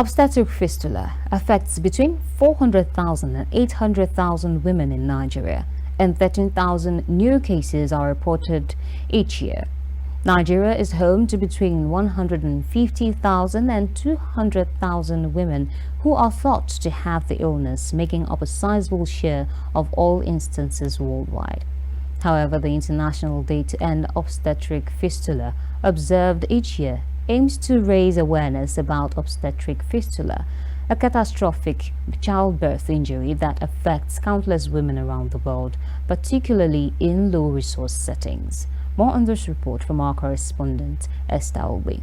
Obstetric fistula affects between 400,000 and 800,000 women in Nigeria, and 13,000 new cases are reported each year. Nigeria is home to between 150,000 and 200,000 women who are thought to have the illness, making up a sizable share of all instances worldwide. However, the International Day to End Obstetric Fistula, observed each year, aims to raise awareness about obstetric fistula, a catastrophic childbirth injury that affects countless women around the world, particularly in low-resource settings. More on this report from our correspondent, INT'L.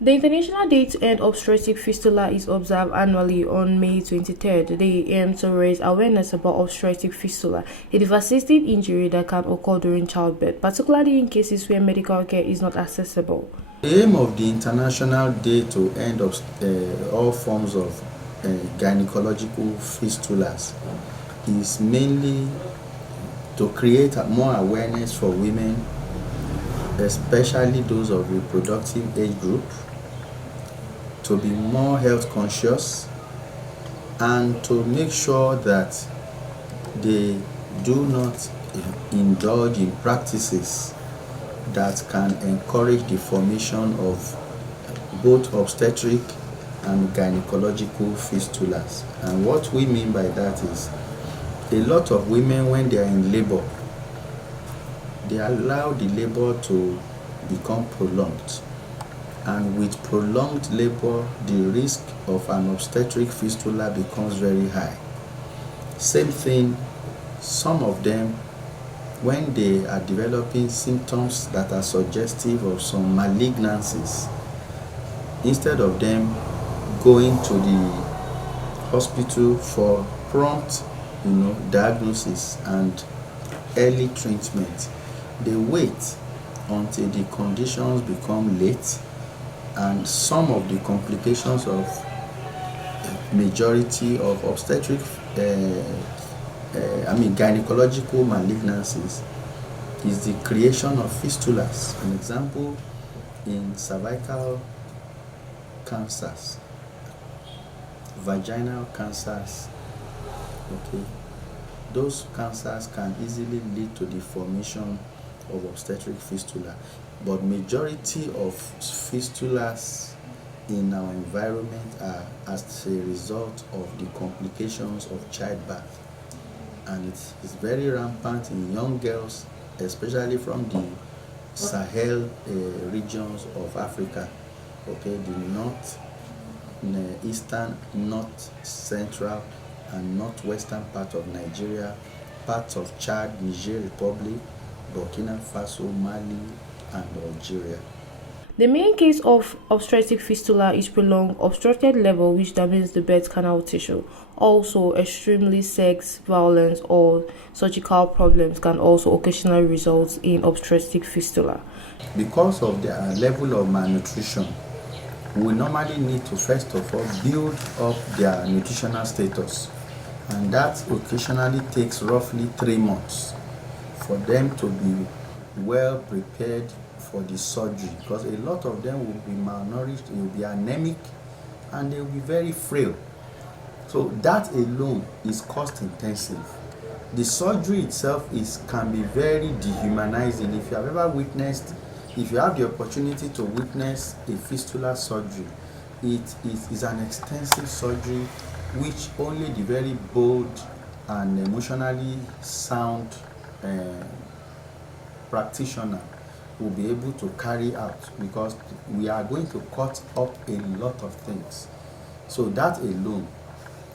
The International Day to End Obstetric Fistula is observed annually on May 23rd. They aim to raise awareness about obstetric fistula, a devastating injury that can occur during childbirth, particularly in cases where medical care is not accessible. The aim of the International Day to End all forms of gynecological fistulas is mainly to create more awareness for women, especially those of reproductive age group, to be more health conscious and to make sure that they do not indulge in practices that can encourage the formation of both obstetric and gynecological fistulas. And what we mean by that is a lot of women, when they are in labor, they allow the labor to become prolonged. And with prolonged labor, the risk of an obstetric fistula becomes very high. Same thing, some of them, when they are developing symptoms that are suggestive of some malignancies, instead of them going to the hospital for prompt diagnosis and early treatment, they wait until the conditions become late, and some of the complications of majority of obstetric gynecological malignancies is the creation of fistulas. An example, in cervical cancers, vaginal cancers, those cancers can easily lead to the formation of obstetric fistula. But majority of fistulas in our environment are as a result of the complications of childbirth. And it is very rampant in young girls, especially from the Sahel regions of Africa, the north, eastern, north central, and northwestern part of Nigeria, parts of Chad, Niger Republic, Burkina Faso, Mali, and Algeria. The main case of obstetric fistula is prolonged obstructed labor, which damages the birth canal tissue. Also, extremely sex violence or surgical problems can also occasionally result in obstetric fistula. Because of their level of malnutrition, we normally need to first of all build up their nutritional status, and that occasionally takes roughly 3 months for them to be well prepared for the surgery, because a lot of them will be malnourished, they will be anemic, and they will be very frail. So that alone is cost intensive. The surgery itself can be very dehumanizing. If you have ever witnessed, if you have the opportunity to witness a fistula surgery, it is an extensive surgery which only the very bold and emotionally sound practitioner will be able to carry out, because we are going to cut up a lot of things. So that alone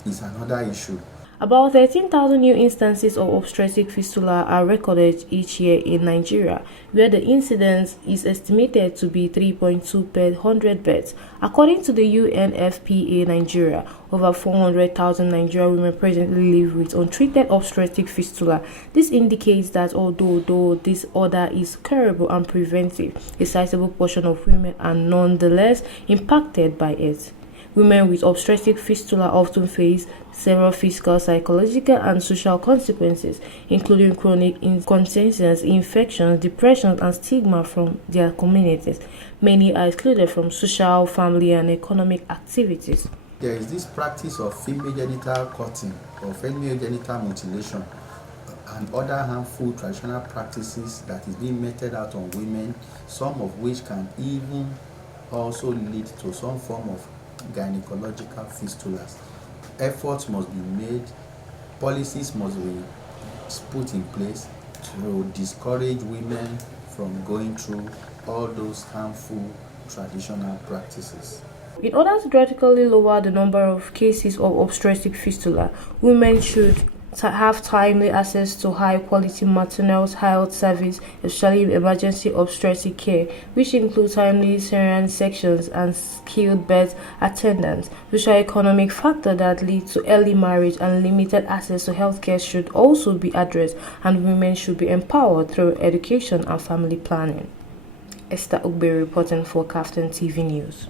is another issue. About 13,000 new instances of obstetric fistula are recorded each year in Nigeria, where the incidence is estimated to be 3.2 per 100 births. According to the UNFPA Nigeria, over 400,000 Nigerian women presently live with untreated obstetric fistula. This indicates that although this disorder is curable and preventive, a sizable portion of women are nonetheless impacted by it. Women with obstetric fistula often face several physical, psychological, and social consequences, including chronic incontinence, infections, depression, and stigma from their communities. Many are excluded from social, family, and economic activities. There is this practice of female genital cutting or female genital mutilation and other harmful traditional practices that is being meted out on women, some of which can even also lead to some form of gynecological fistulas. Efforts must be made, policies must be put in place to discourage women from going through all those harmful traditional practices. In order to drastically lower the number of cases of obstetric fistula, women should have timely access to high-quality maternal health service, especially emergency obstetric care, which includes timely cesarean sections and skilled birth attendants. Socio-economic factors that lead to early marriage and limited access to healthcare should also be addressed, and women should be empowered through education and family planning. Esther Ugbe reporting for KAFTAN TV News.